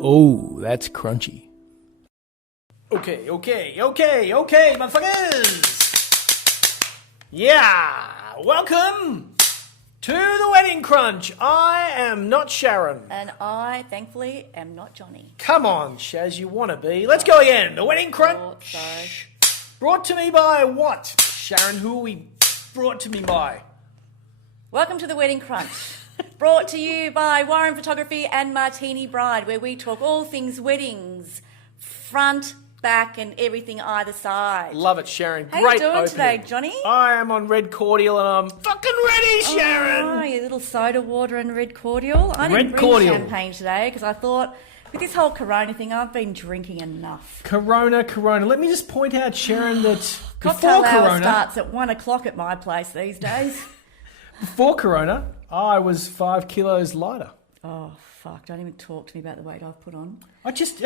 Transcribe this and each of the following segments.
Oh, that's crunchy. Okay, motherfuckers! Yeah! Welcome to the Wedding Crunch. I am not Sharon. And I, thankfully, am not Johnny. Come on, Shaz, you want to be. Let's go again. The Wedding Crunch. Brought to me by what? Sharon, who are we brought to me by? Welcome to the Wedding Crunch. Brought to you by Warren Photography and Martini Bride, where we talk all things weddings, front, back, and everything either side. Love it, Sharon. How Great you doing opening today, Johnny? I am on red cordial and I'm fucking ready, Sharon. Oh, your little soda water and red cordial. I didn't bring cordial. champagne today because I thought, with this whole Corona thing, I've been drinking enough. Corona. Let me just point out, Sharon, that Cocktail before hour Corona, starts at 1 o'clock at my place these days. before Corona, I was 5 kilos lighter. Oh, fuck. Don't even talk to me about the weight I've put on. I sit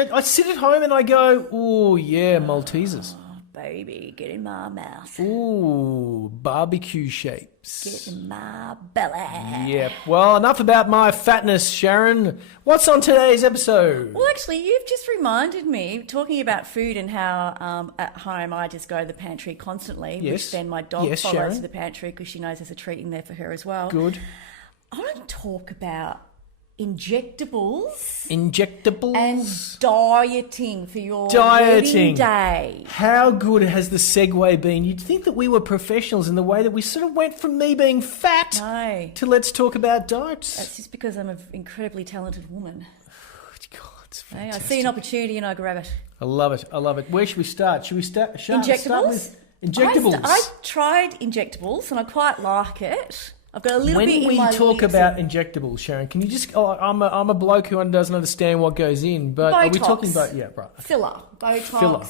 at home and I go, oh yeah, Maltesers. Oh, baby, get in my mouth. Ooh, barbecue shapes. Get in my belly. Yep. Well, enough about my fatness, Sharon. What's on today's episode? Well, actually, you've just reminded me, talking about food and how at home I just go to the pantry constantly, Yes. which then my dog Yes, follows Sharon. to the pantry because she knows there's a treat in there for her as well. Good. I want to talk about injectables Injectables. and dieting for your Dieting. wedding day. How good has the segue been? You'd think that we were professionals in the way that we sort of went from me being fat No, to let's talk about diets. that's just because I'm an incredibly talented woman. God, it's Hey, I fantastic. see an opportunity and I grab it. I love it. Where should we start? Should we start? Start Injectables? with injectables. I tried injectables and I quite like it. I've got a little When bit in we my talk lips about injectables, Sharon, can you just? Oh, I'm a bloke who doesn't understand what goes in, but are we Botox. talking about? Yeah, right. filler, Botox, Filler.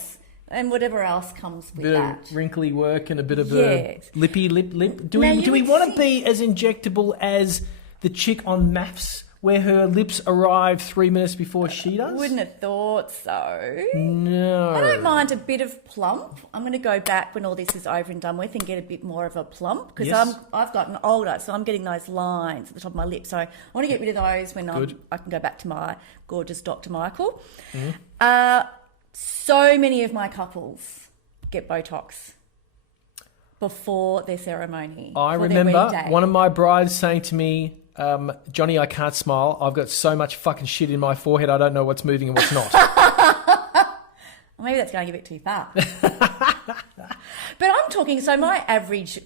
and whatever else comes with Bit that. of wrinkly work and a bit of Yes. a lippy lip. Do Now, we you do we would want to think- be as injectable as the chick on Maths, where her lips arrive 3 minutes before she does? Wouldn't have thought so. No. I don't mind a bit of plump. I'm going to go back when all this is over and done with and get a bit more of a plump because Yes. I've gotten older, so I'm getting those lines at the top of my lips. So I want to get rid of those when Good. I can go back to my gorgeous Dr. Michael. Mm-hmm. So many of my couples get Botox before their ceremony. I for their remember wedding day. one of my brides saying to me, Johnny, I can't smile. I've got so much fucking shit in my forehead, I don't know what's moving and what's not. Well, maybe that's going a bit too far. But I'm talking, so my average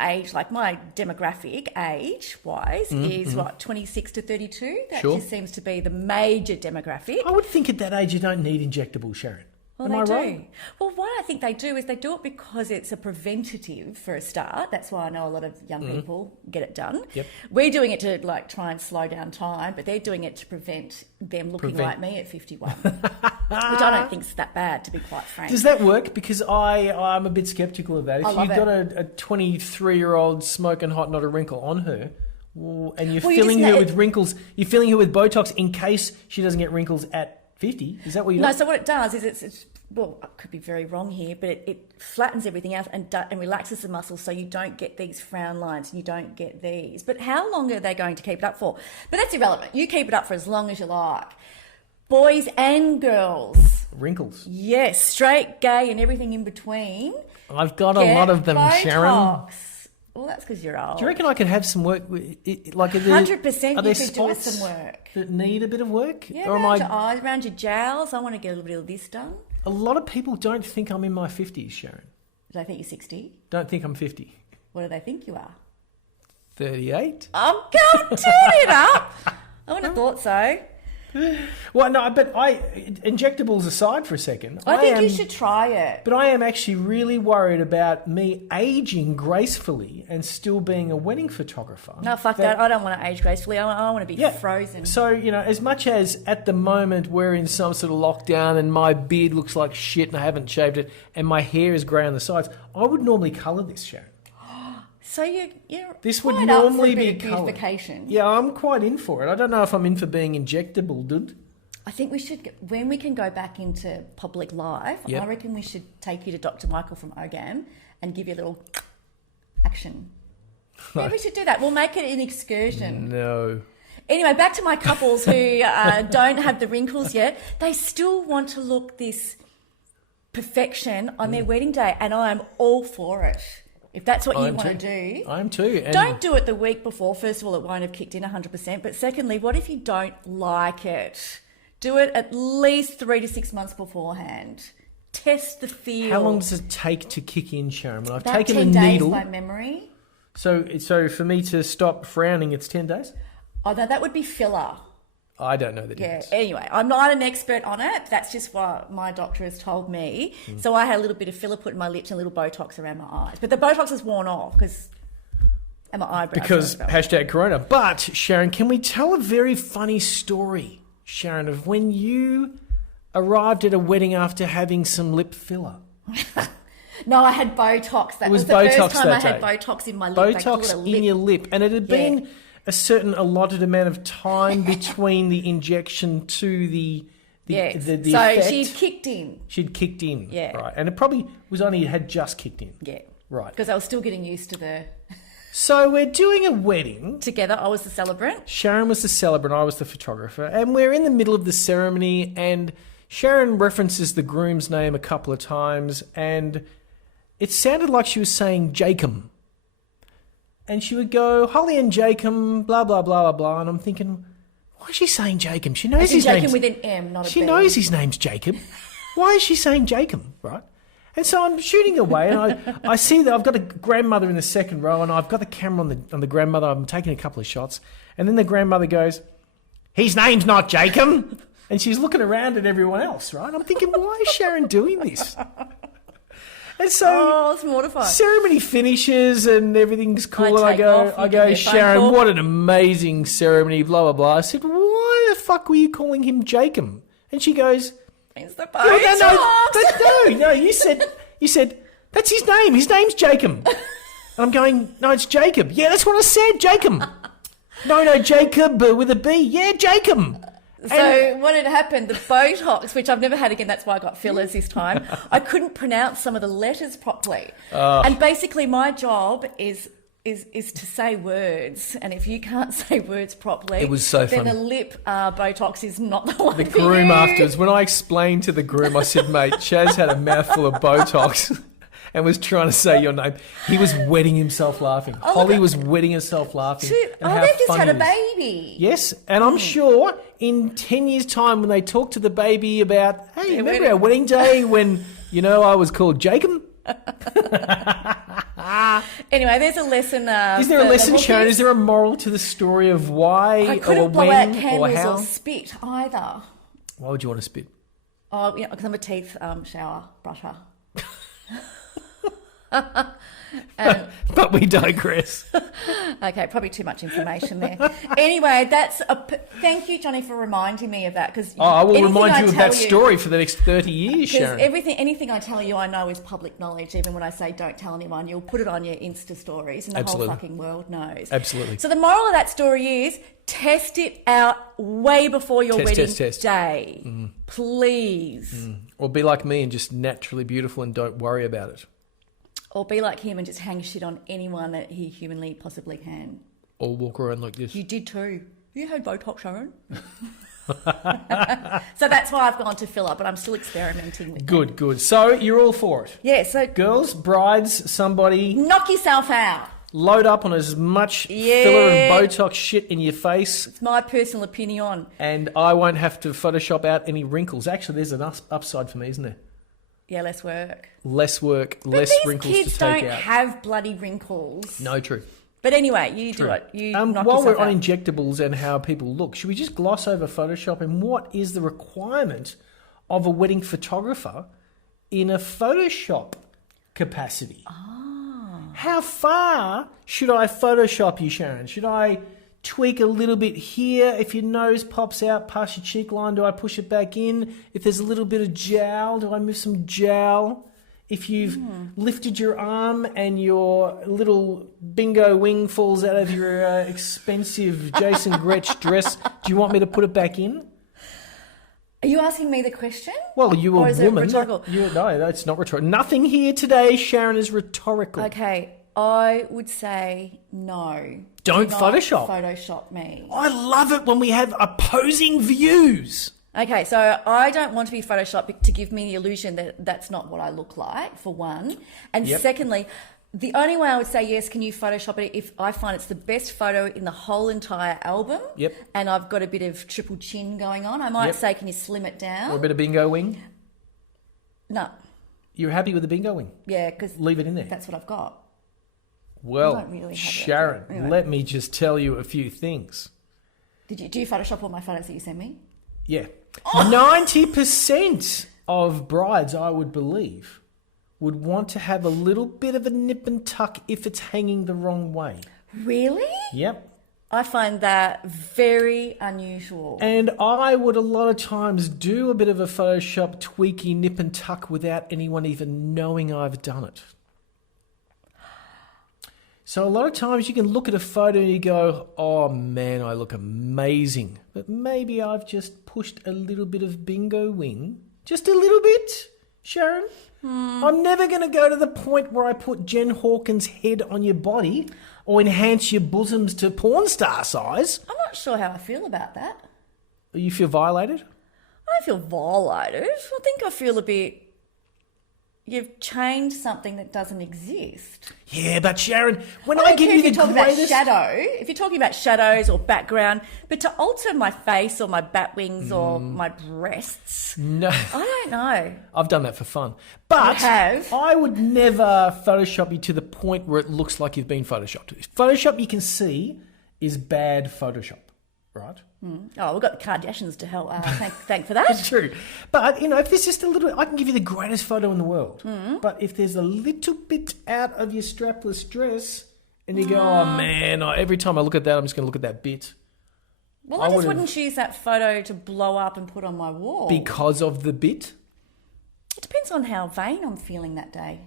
age, like my demographic age-wise is, 26 to 32? That Sure. just seems to be the major demographic. I would think at that age you don't need injectables, Sharon. Well, Am they I do. right? Well, what I think they do is they do it because it's a preventative for a start. That's why I know a lot of young people get it done. Yep. We're doing it to like try and slow down time, but they're doing it to prevent them looking like me at 51, which I don't think is that bad, to be quite frank. Does that work? Because I'm a bit sceptical of that. If I love you've got a 23-year-old smoking hot, not a wrinkle on her, and you're filling her with wrinkles, you're filling her with Botox in case she doesn't get wrinkles at 50. Is that what you No, do? so what it does is it's well, I could be very wrong here, but it flattens everything out and relaxes the muscles so you don't get these frown lines and you don't get these. But how long are they going to keep it up for? But that's irrelevant. You keep it up for as long as you like. Boys and girls. Wrinkles. Yes, straight, gay, and everything in between. I've got a lot of them, Botox. Sharon. Well, that's because you're old. Do you reckon I could have some work? Like 100% are there you could do with spots some work. that need a bit of work? Yeah, or am around I? your eyes, around your jowls. I want to get a little bit of this done. A lot of people don't think I'm in my 50s, Sharon. Do they think you're 60? Don't think I'm 50. What do they think you are? 38? Oh, go turn it up. I wouldn't have thought so. Well, no, but injectables aside for a second, I think you should try it. But I am actually really worried about me aging gracefully and still being a wedding photographer. No, fuck that. I don't want to age gracefully. I want to be frozen. So, as much as at the moment we're in some sort of lockdown and my beard looks like shit and I haven't shaved it and my hair is grey on the sides, I would normally colour this, Sharon. So you're This would quite normally up for a be bit of coloured. beautification. Yeah, I'm quite in for it. I don't know if I'm in for being injectable, dude. I think we should, when we can go back into public life, Yep. I reckon we should take you to Dr. Michael from OGAM and give you a little action. Maybe we should do that. We'll make it an excursion. No. Anyway, back to my couples who don't have the wrinkles yet. They still want to look this perfection on their wedding day, and I am all for it. If that's what you want to do. I am too. And don't do it the week before. First of all, it won't have kicked in 100%. But secondly, what if you don't like it? Do it at least 3 to 6 months beforehand. Test the feel. How long does it take to kick in, Sharon? When I've About taken 10 a needle. days by memory. So for me to stop frowning, it's 10 days? Oh, no, that would be filler. I don't know the difference. Yeah, anyway, I'm not an expert on it. That's just what my doctor has told me. So I had a little bit of filler put in my lips and a little Botox around my eyes. But the Botox is worn off and my eyebrows. Because hashtag Corona. But, Sharon, can we tell a very funny story, Sharon, of when you arrived at a wedding after having some lip filler? No, I had Botox. That was the Botox first time I that had day. Botox in my lip. Botox in your lip. And it had been a certain allotted amount of time between the injection to the So effect. she'd kicked in. She'd kicked in. Yeah. Right. And it probably had just kicked in. Yeah. Right. Because I was still getting used to the... So we're doing a wedding. Together, I was the celebrant. Sharon was the celebrant, I was the photographer. And we're in the middle of the ceremony, and Sharon references the groom's name a couple of times, and it sounded like she was saying Jacob. And she would go, Holly and Jacob, blah, blah, blah, blah, blah. And I'm thinking, why is she saying Jacob? She knows his name. Jacob with an M, not a B. She knows his name's Jacob. Why is she saying Jacob, right? And so I'm shooting away, and I see that I've got a grandmother in the second row, and I've got the camera on the grandmother. I'm taking a couple of shots. And then the grandmother goes, his name's not Jacob. And she's looking around at everyone else, right? I'm thinking, why is Sharon doing this? And so it's mortifying. Ceremony finishes and everything's cool. I And I take go, off, Sharon, what an amazing ceremony, blah, blah, blah. I said, why the fuck were you calling him Jacob? And she goes, it's the Botox. no, you said, that's his name. His name's Jacob. And I'm going, no, it's Jacob. Yeah, that's what I said, Jacob. No, Jacob with a B. Yeah, Jacob. So what had happened, the Botox, which I've never had again, that's why I got fillers this time, I couldn't pronounce some of the letters properly. And basically my job is to say words, and if you can't say words properly, it was so then funny. the lip Botox is not the one The for groom you. afterwards, when I explained to the groom, I said, mate, Chaz had a mouthful of Botox and was trying to say your name. He was wetting himself laughing. Holly was wetting herself laughing. They've just had a baby. Yes, and I'm sure in 10 years' time when they talk to the baby about, hey, remember our wedding day when, I was called Jacob? Anyway, there's a lesson. Is there a lesson, Sharon? Is there a moral to the story of why I or couldn't blow when out or candles how? or spit either. Why would you want to spit? Oh, because I'm a teeth shower brusher. But we digress. Okay, probably too much information there. Anyway, thank you, Johnny, for reminding me of that. Because I will remind you of that story for the next 30 years, Sharon. Because anything I tell you, I know is public knowledge. Even when I say don't tell anyone, you'll put it on your Insta stories, and the whole fucking world knows. Absolutely. So the moral of that story is test it out way before your wedding day, please. Or be like me and just naturally beautiful and don't worry about it. Or be like him and just hang shit on anyone that he humanly possibly can. Or walk around like this. You did too. You had Botox, Sharon. So that's why I've gone to filler, but I'm still experimenting with it. Good. So you're all for it. Yeah, so... Girls, brides, somebody... knock yourself out. Load up on as much filler and Botox shit in your face. It's my personal opinion. And I won't have to Photoshop out any wrinkles. Actually, there's an upside for me, isn't there? Yeah, less work. Less work, less wrinkles to take out. These kids don't have bloody wrinkles. No, true. But anyway, you do it. You knock while yourself we're on out. injectables and how people look, should we just gloss over Photoshop and what is the requirement of a wedding photographer in a Photoshop capacity? How far should I Photoshop you, Sharon? Should I tweak a little bit here? If your nose pops out past your cheek line, do I push it back in? If there's a little bit of jowl, do I move some jowl? If you've lifted your arm and your little bingo wing falls out of your expensive Jason Gretsch dress, do you want me to put it back in? Are you asking me the question? Well, you Or a is it woman. rhetorical? No, that's not rhetorical. Nothing here today, Sharon, is rhetorical. Okay. I would say no. Don't Do not Photoshop. Photoshop me. I love it when we have opposing views. Okay, so I don't want to be photoshopped to give me the illusion that that's not what I look like, for one. And Yep. secondly, the only way I would say yes, can you Photoshop it, if I find it's the best photo in the whole entire album. Yep. And I've got a bit of triple chin going on. I might Yep. say, can you slim it down? Or a bit of bingo wing. No. You're happy with the bingo wing? Yeah, because Leave it in there. that's what I've got. Well, don't really have that. Sharon, Anyway. let me just tell you a few things. Do you Photoshop all my photos that you send me? Yeah. 90% of brides, I would believe, would want to have a little bit of a nip and tuck if it's hanging the wrong way. Really? Yep. I find that very unusual. And I would a lot of times do a bit of a Photoshop tweaky nip and tuck without anyone even knowing I've done it. So a lot of times you can look at a photo and you go, oh man, I look amazing. But maybe I've just pushed a little bit of bingo wing. Just a little bit, Sharon. I'm never going to go to the point where I put Jen Hawkins' head on your body or enhance your bosoms to porn star size. I'm not sure how I feel about that. You feel violated? I feel violated. I think I feel a bit... You've changed something that doesn't exist. Yeah, but Sharon, when I I don't give care you if you're the talking greatest... about shadow, if you're talking about shadows or background, but to alter my face or my bat wings or my breasts, No, I don't know. I've done that for fun. But You have? I would never Photoshop you to the point where it looks like you've been Photoshopped. Photoshop you can see is bad Photoshop, right? Oh, we've got the Kardashians to help. Thank for that. It's true. But, you know, if there's just a little... I can give you the greatest photo in the world. But if there's a little bit out of your strapless dress and you go, oh, man, every time I look at that, I'm just going to look at that bit. Well, I I just would've- wouldn't choose that photo to blow up and put on my wall. Because of the bit. It depends on how vain I'm feeling that day,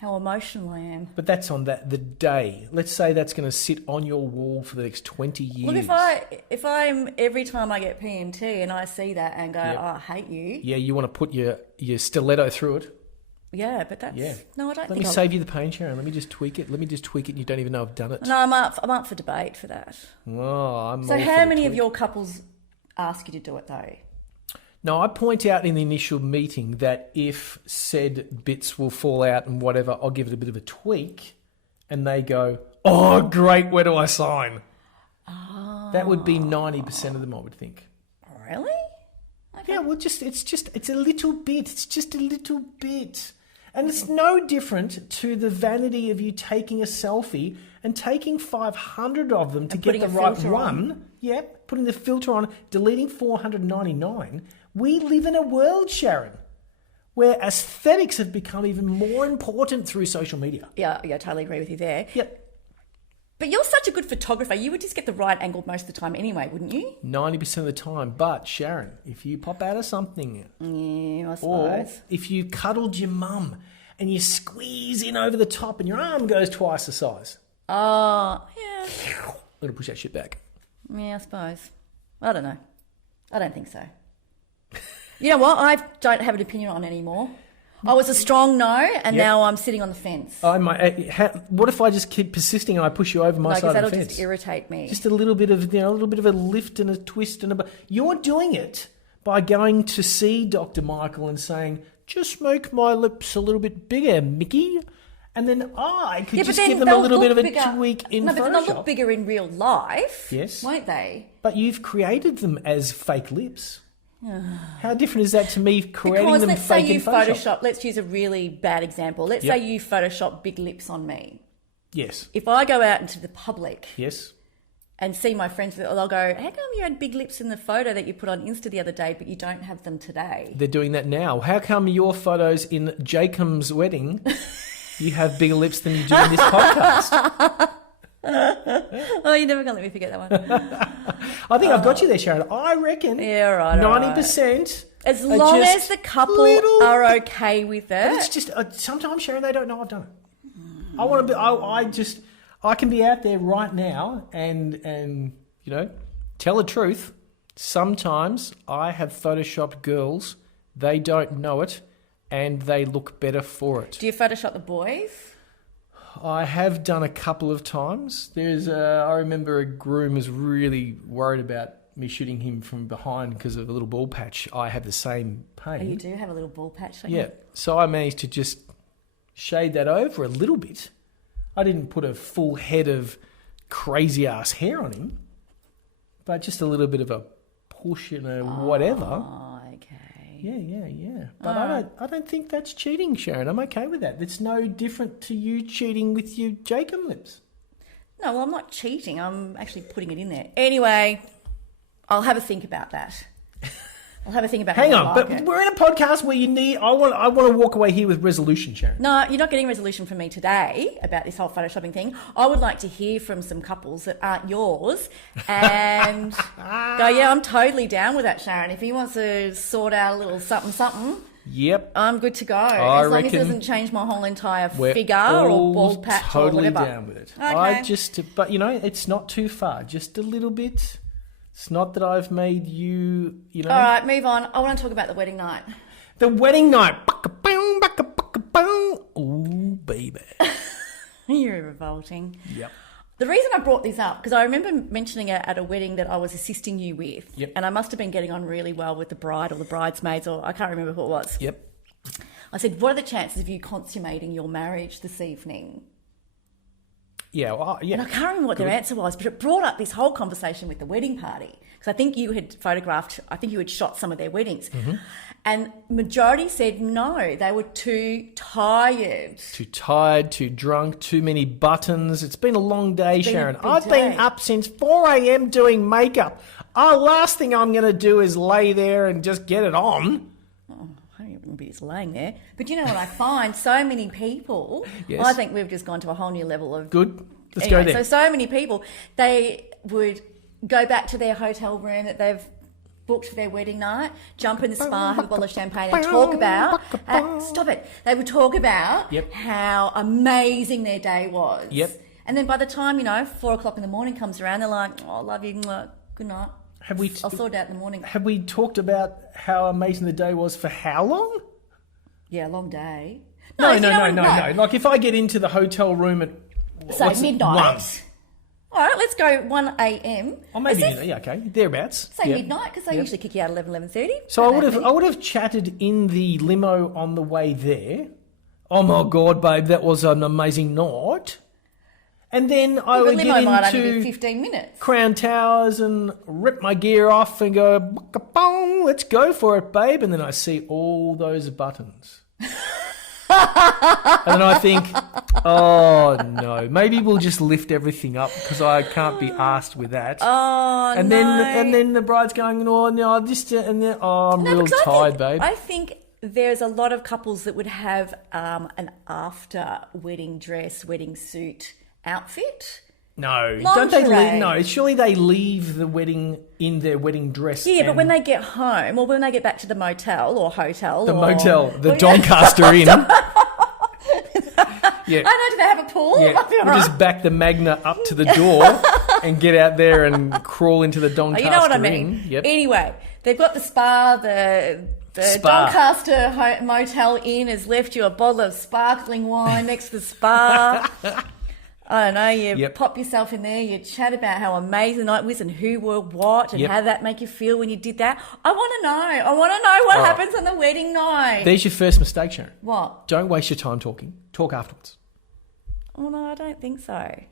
how emotional I am. But that's on the day. Let's say that's going to sit on your wall for the next 20 years. Look, if I'm every time I get PMT and I see that and go, Yep. oh, I hate you. Yeah, you want to put your stiletto through it. Yeah, but that's Yeah. no, I don't Let think me I'll- save you the pain, Sharon. Let me just tweak it. And you don't even know I've done it. No, I'm up for debate for that. Oh, I'm So all for how the many of tweak. your couples ask you to do it though? No, I point out in the initial meeting that if said bits will fall out and whatever, I'll give it a bit of a tweak, and they go, "Oh, great! Where do I sign?" That would be 90% of them, I would think. Really? Yeah, well, it's a little bit. It's just a little bit. And it's no different to the vanity of you taking a selfie and taking 500 of them to And get putting the a right filter one. on. Yep, putting the filter on, deleting 499. We live in a world, Sharon, where aesthetics have become even more important through social media. Yeah, I totally agree with you there. Yep. But you're such a good photographer. You would just get the right angle most of the time anyway, wouldn't you? 90% of the time. But, Sharon, if you pop out of something, Yeah, I or suppose. if you cuddled your mum and you squeeze in over the top and your arm goes twice the size, Oh, yeah. I'm going to push that shit back. Yeah, I suppose. I don't know. I don't think so. You know what? I don't have an opinion on it anymore. I was a strong no, and Yep. now I'm sitting on the fence. What if I just keep persisting and I push you over my Because side of that'll the fence? just irritate me. Just a little bit of, a little bit of a lift and a twist and you're doing it by going to see Dr. Michael and saying, "Just make my lips a little bit bigger, Mickey," and then I could Yeah, but just then give them a they'll little bit of a look bigger. tweak in No, but then they'll Photoshop. look bigger in real life. Yes. Won't they? But you've created them as fake lips. How different is that to me creating Because them let's say fake you in Photoshop? Photoshop, let's use a really bad example. Let's Yep. say you Photoshop big lips on me. Yes. If I go out into the public Yes. and see my friends, they'll go, how come you had big lips in the photo that you put on Insta the other day, but you don't have them today? They're doing that now. How come your photos in Jacob's wedding, you have bigger lips than you do in this podcast? Oh, you're never going to let me forget that one. I think I've got you there, Sharon. I reckon Yeah, right. 90%. As are long just as the couple little- are okay with But it's it. just sometimes, Sharon, they don't know I've done it. I want to be. I can be out there right now and tell the truth. Sometimes I have photoshopped girls. They don't know it, and they look better for it. Do you Photoshop the boys? I have done a couple of times. I remember a groom was really worried about me shooting him from behind because of a little ball patch. I have the same pain. Oh, you do have a little ball patch, don't Yeah. you? So I managed to just shade that over a little bit. I didn't put a full head of crazy ass hair on him, but just a little bit of a push and a whatever. Oh, okay. Yeah. But I don't think that's cheating, Sharon. I'm okay with that. It's no different to you cheating with your Jacob lips. No, well, I'm not cheating. I'm actually putting it in there. Anyway, I'll have a think about that. I'll have a think about. Hang how on, I but like it. we're in a podcast where I want to walk away here with resolution, Sharon. No, you're not getting resolution from me today about this whole photoshopping thing. I would like to hear from some couples that aren't yours and go, yeah, I'm totally down with that, Sharon. If he wants to sort out a little something, Yep. I'm good to go. I as long as it reckon doesn't change my whole entire We're figure or all bald patch totally or whatever. down with it. Okay. But it's not too far. Just a little bit. It's not that I've made you, All right, move on. I want to talk about the wedding night. The wedding night. Ooh, baby. You're revolting. Yep. The reason I brought this up, because I remember mentioning it at a wedding that I was assisting you with, Yep. and I must have been getting on really well with the bride or the bridesmaids, or I can't remember who it was. Yep. I said, what are the chances of you consummating your marriage this evening? Yeah. Well, yeah. And I can't remember what their answer was, but it brought up this whole conversation with the wedding party. Because I think you had shot some of their weddings. Mm-hmm. And majority said no, they were too tired. Too tired, too drunk, too many buttons. It's been a long day, been a Sharon. big I've been day. up since 4 a.m. doing makeup. Last thing I'm going to do is lay there and just get it on. I don't even be just laying there. But you know what I find? So many people, Yes. I think we've just gone to a whole new level of... Good. Let's Anyway, go there. So many people, they would go back to their hotel room that they've booked for their wedding night, jump in the spa, have a bottle of champagne and talk about... stop it. They would talk about Yep. how amazing their day was. Yep. And then by the time, 4 o'clock in the morning comes around, they're like, oh, I love you, good night. I'll sort it out in the morning. Have we talked about how amazing the day was for how long? Yeah, long day. No. you know what? Like if I get into the hotel room at Say what's it, midnight. 1? All right, let's go 1 a.m. Or maybe okay, thereabouts. Say Yep. midnight, because they Yep. usually kick you out at 11:30. So I would have chatted in the limo on the way there. Oh my god, babe, that was an amazing night. And then I The would limo get might only be into 15 minutes. Crown Towers and rip my gear off and go, "Bong, let's go for it, babe." And then I see all those buttons. And then I think, oh no, maybe we'll just lift everything up because I can't be asked with that. Oh, and no. then the bride's going, oh no, this and then I'm real because tired, babe. I think there's a lot of couples that would have an after wedding dress, wedding suit outfit. No, don't they Lingerie. leave? No, surely they leave the wedding in their wedding dress. Yeah, but and when they get home or when they get back to the motel or hotel, the or, motel, the Well, Doncaster Inn. Yeah, I know, do they have a pool? yeah. We'll just back the Magna up to the door and get out there and crawl into the Oh, Doncaster you know what I mean. Inn. Yep. Anyway, they've got the spa. The Spa. Doncaster Motel Inn has left you a bottle of sparkling wine next to the spa. I don't know, you Yep. pop yourself in there, you chat about how amazing the night was and who were what and Yep. how did that make you feel when you did that. I want to know. I want to know what Oh. happens on the wedding night. There's your first mistake, Sharon. What? Don't waste your time talking. Talk afterwards. Oh, no, I don't think so.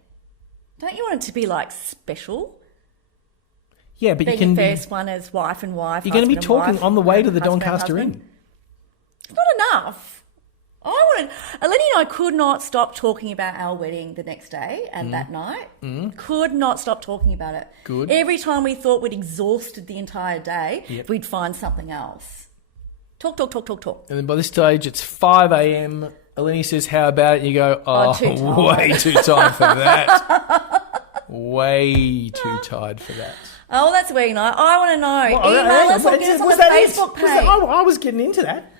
Don't you want it to be like special? Yeah, but Being you can the be, first one as wife and wife. you're going to be husband and talking wife, on the way to the husband and Doncaster husband. Inn. It's not enough. Eleni and I could not stop talking about our wedding the next day and that night. Could not stop talking about it. Good. Every time we thought we'd exhausted the entire day, Yep. we'd find something else. Talk. And then by this stage, it's 5 a.m. Eleni says, how about it? And you go, oh, too tired. way too tired for that. Way too tired for that. Oh, well, that's a wedding night. I want to know. Well, Email us or get us on was the that it? Facebook Was that- page. I was getting into that.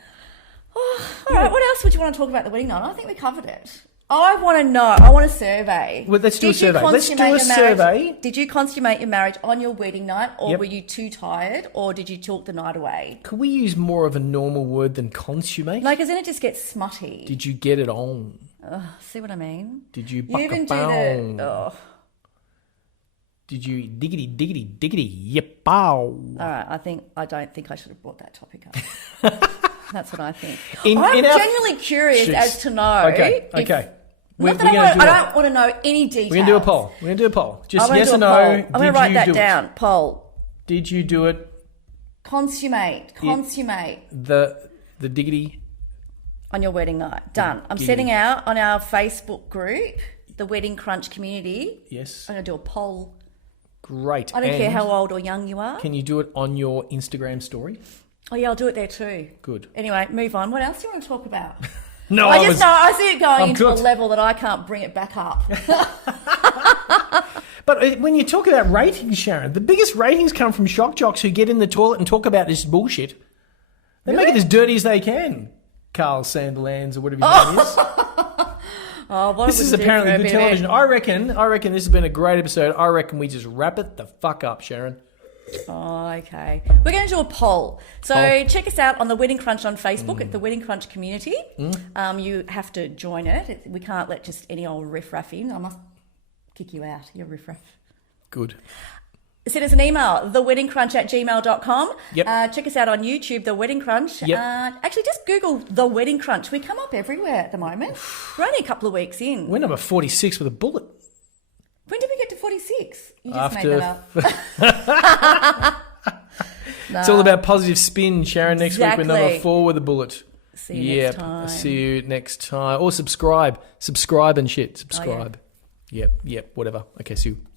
All right, what else would you want to talk about the wedding night? I think we covered it. I want to know. I want a survey. Well, let's do a Did you survey. Let's do consummate a your marriage- survey. Did you consummate your marriage on your wedding night, or Yep. were you too tired, or did you talk the night away? Could we use more of a normal word than consummate? No, because then it just gets smutty. Did you get it on? See what I mean? Did you You buck even a do bow? the... Oh. Did you diggity, diggity, diggity, yip, bow? All right, I don't think I should have brought that topic up. That's what I think. I'm genuinely curious as to know. Okay. I We're don't want to know any details. We're going to do a poll. We're going to do a poll. Just yes or no. I'm going to write that down. Poll. Did you do it? Consummate. The diggity. On your wedding night. Done. I'm setting out on our Facebook group, the Wedding Crunch community. Yes. I'm going to do a poll. Great. I don't care how old or young you are. Can you do it on your Instagram story? Oh, yeah, I'll do it there too. Good. Anyway, move on. What else do you want to talk about? No, I see it going into cooked. a level that I can't bring it back up. But when you talk about ratings, Sharon, the biggest ratings come from shock jocks who get in the toilet and talk about this bullshit. They make it as dirty as they can. Carl Sanderlands or whatever his name is. This is apparently good television. I reckon this has been a great episode. I reckon we just wrap it the fuck up, Sharon. Oh, okay. We're going to do a poll. So check us out on the Wedding Crunch on Facebook at the Wedding Crunch community. You have to join it. We can't let just any old riffraff in. I must kick you out. You're riffraff. Good. Send us an email, theweddingcrunch@gmail.com. Yep. Check us out on YouTube, The Wedding Crunch. Yep. Actually, just Google The Wedding Crunch. We come up everywhere at the moment. We're only a couple of weeks in. We're number 46 with a bullet. When did we get to 46? You just made that up. It's all about positive spin, Sharon. Next week we're number 4 with a bullet. See you next time. See you next time. Or subscribe. Subscribe and shit. Subscribe. Oh, yeah. Yep. Whatever. Okay, see you.